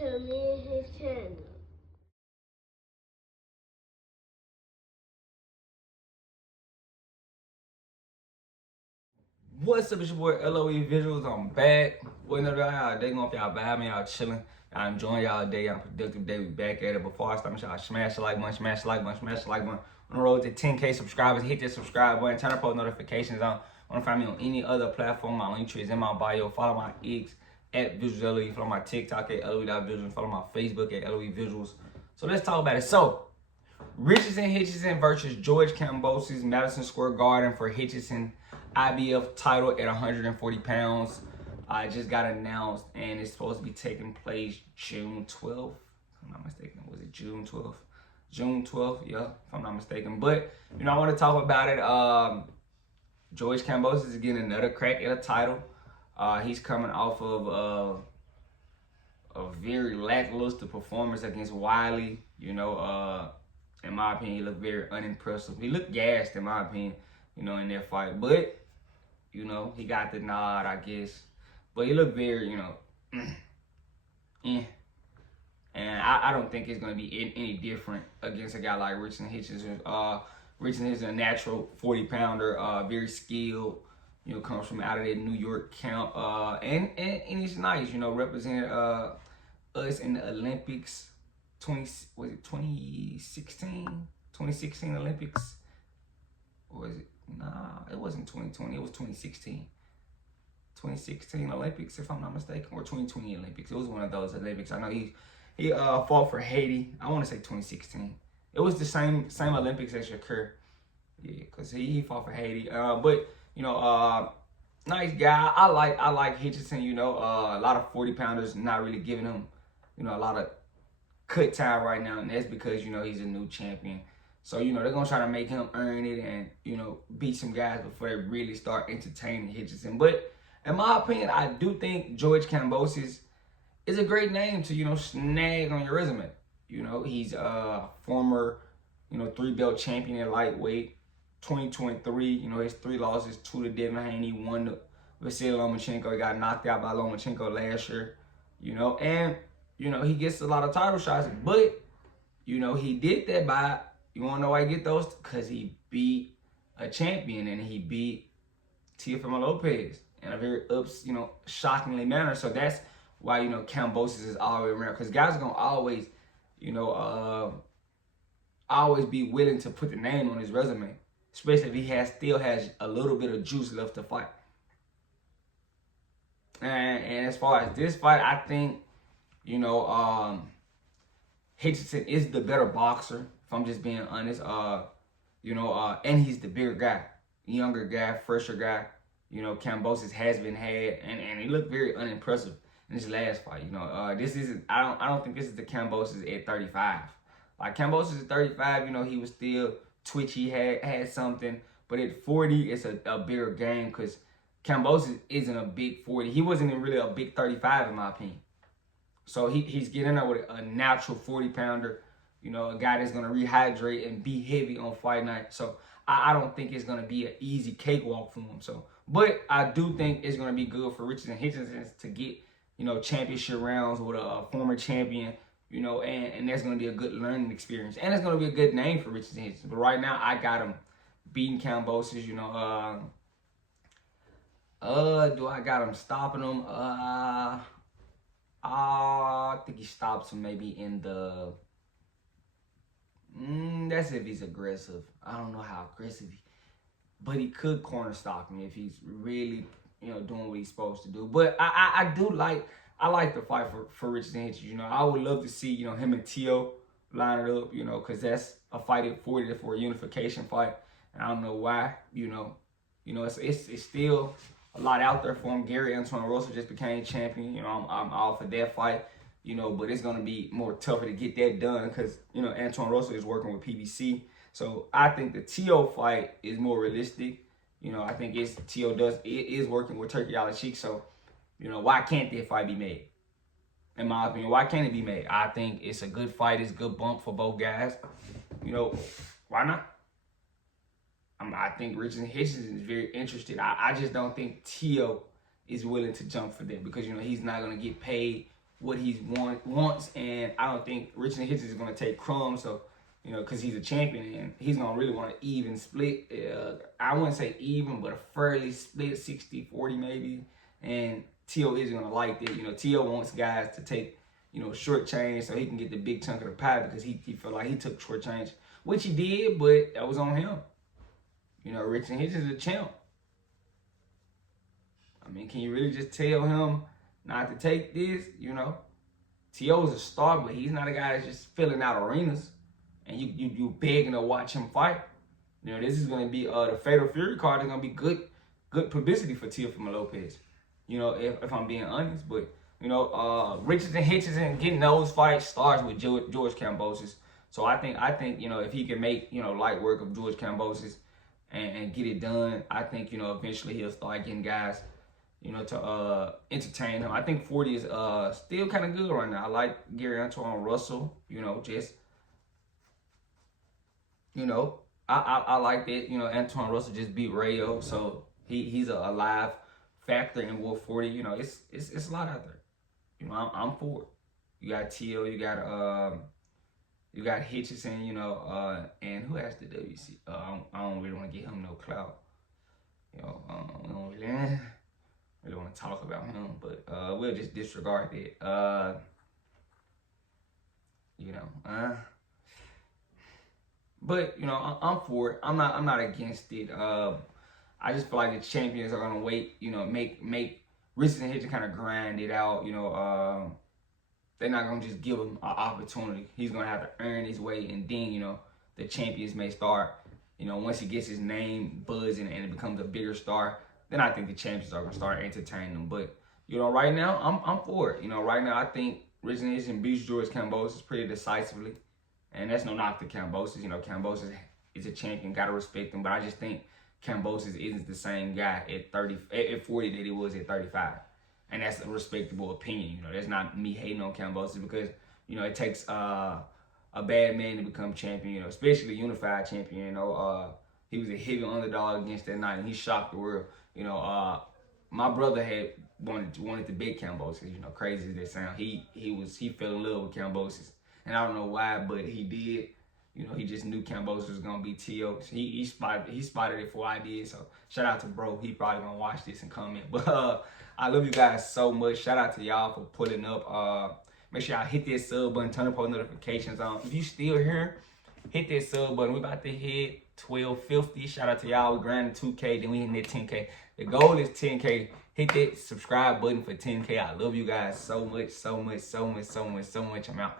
to me and his channel. What's up, it's your boy LOE Visuals. I'm back. What another y'all day going for y'all vibing, y'all chilling. Y'all enjoying y'all day, y'all productive day. We back at it. Before I start, y'all smash the like button, smash the like button, smash the like button. On the road to 10K subscribers, hit that subscribe button, turn on post notifications on. Want to find me on any other platform? My link tree is in my bio. Follow my X at Visuals LOE. Follow my TikTok at LOE.Visuals. Follow my Facebook at LOE Visuals. So let's talk about it. So, Richardson, Hitchins versus George Kambosos, Madison Square Garden for Hitchins IBF title at 140 pounds. It just got announced and it's supposed to be taking place June 12th. If I'm not mistaken, was it June 12th? June 12th, yeah, if I'm not mistaken. But, I want to talk about it. George Kambosos is getting another crack at a title. He's coming off of a very lackluster performance against Wiley. In my opinion, he looked very unimpressive. He looked gassed, in my opinion, in that fight. But, he got the nod, I guess. But he looked very, And I don't think it's going to be any different against a guy like Richardson. Richardson is a natural 40-pounder, very skilled, comes from out of that New York camp. And he's nice, represented us in the Olympics. 2016 Olympics, or was it? Nah, it wasn't 2020, it was 2016 Olympics, if I'm not mistaken, or 2020 Olympics. It was one of those Olympics. I know he fought for Haiti. I want to say 2016. It was the same Olympics as Shakur. Yeah, because he fought for Haiti. But nice guy. I like Hitchison. A lot of 40-pounders not really giving him a lot of cut time right now, and that's because he's a new champion. So they're gonna try to make him earn it and beat some guys before they really start entertaining Hitchison. But in my opinion, I do think George Kambosos is a great name to snag on your resume. He's a former 3-belt champion at lightweight. 2023, his 3 losses, 2 to Devin Haney, 1 to Vasily Lomachenko. He got knocked out by Lomachenko last year. And he gets a lot of title shots, but, he did that by, you want to know why he get those? Because he beat a champion and he beat Teofimo Lopez in a very shockingly manner. So that's why, Kambosos is all the way around. Because guys are going to always, always be willing to put the name on his resume, especially if he still has a little bit of juice left to fight. And as far as this fight, I think, Hitchison is the better boxer, if I'm just being honest. And he's the bigger guy, younger guy, fresher guy. Kambosos has been had, and he looked very unimpressive in his last fight. This isn't. I don't think this is the Kambosos at 35. Like Kambosos at 35, he was still twitchy, had something, but at 40, it's a bigger game because Kambosos isn't a big 40. He wasn't even really a big 35 in my opinion. So he's getting there with a natural 40-pounder, a guy that's going to rehydrate and be heavy on fight night. So I don't think it's going to be an easy cakewalk for him. So, but I do think it's going to be good for Richardson Hitchins to get, championship rounds with a former champion, and that's going to be a good learning experience. And it's going to be a good name for Richardson Hitchins. But right now, I got him beating Kambosos, do I got him stopping him? I think he stops him maybe in the. That's if he's aggressive. I don't know how aggressive, but he could corner stalk him if he's really, doing what he's supposed to do. But I like the fight for Richardson Hitchins. I would love to see him and Tio line it up. Because that's a fight at 40 for a unification fight. And I don't know why. It's still a lot out there for him. Gary Antoine Russell just became champion. I'm all for that fight. But it's going to be more tougher to get that done because, Antoine Russell is working with PBC. So I think the T.O. fight is more realistic. I think T.O. is working with Turkey Al-Sheikh. So, why can't that fight be made? In my opinion, why can't it be made? I think it's a good fight. It's a good bump for both guys. Why not? I think Richardson Hitchins is very interested. I just don't think T.O. is willing to jump for that because, he's not going to get paid what he wants, and I don't think Richardson Hitchins is going to take crumbs. So, you know, because he's a champion and he's going to really want to even split. I wouldn't say even, but a fairly split 60-40 maybe. And T.O. is going to like that. You know, T.O. wants guys to take, you know, short change so he can get the big chunk of the pie because he felt like he took short change, which he did, but that was on him. You know, Richardson Hitchins is a champ. I mean, can you really just tell him not to take this? You know, T.O. is a star, but he's not a guy that's just filling out arenas and you begging to watch him fight. You know, this is going to be the Fatal Fury card is going to be good publicity for Teofimo Lopez. You know, if I'm being honest, but you know, Richardson Hitchins getting those fights starts with George Kambosos. So I think you know, if he can make, you know, light work of George Kambosos and get it done, I think, you know, eventually he'll start getting guys, you know, to entertain him. I think 40 is still kind of good right now. I like Gary Antoine Russell, you know, just, you know, I like that, you know, Antoine Russell just beat Rayo, so he's a live factor in Wolf 40. You know, it's a lot out there. You know, I'm for it. You got T.O., you got Hitchison, you know, and who has the WC? I don't really want to give him no clout. You know, we don't really want to talk about him, but we'll just disregard that. You know, but you know, I'm for it. I'm not against it. I just feel like the champions are gonna wait. You know, make Richardson Hitchins kind of grind it out. You know, they're not gonna just give him an opportunity. He's gonna have to earn his way, and then, you know, the champions may start. You know, once he gets his name buzzing and it becomes a bigger star, then I think the champions are gonna start entertaining him. But you know, right now I'm for it. You know, right now I think Richardson Hitchins beats George Kambosos pretty decisively, and that's no knock to Kambosos. You know, Kambosos is a champion, gotta respect him. But I just think Kambosos isn't the same guy at 40 that he was at 35. And that's a respectable opinion. You know, that's not me hating on Kambosos, because, you know, it takes a bad man to become champion, you know, especially a unified champion. You know, he was a heavy underdog against that night, and he shocked the world. You know, my brother had wanted to bet Kambosos. You know, crazy as that sound, he fell in love with Kambosos, and I don't know why, but he did. You know, he just knew Kambosos was gonna be T.O. He spotted it before I did. So shout out to bro. He probably gonna watch this and comment. But I love you guys so much. Shout out to y'all for pulling up. Make sure y'all hit that sub button, turn the post notifications on. If you still here, hit that sub button. We about to hit 1250. Shout out to y'all. We grinding 2K, then we hitting that 10K. The goal is 10K. Hit that subscribe button for 10K. I love you guys so much, so much, so much, so much, so much. I'm out.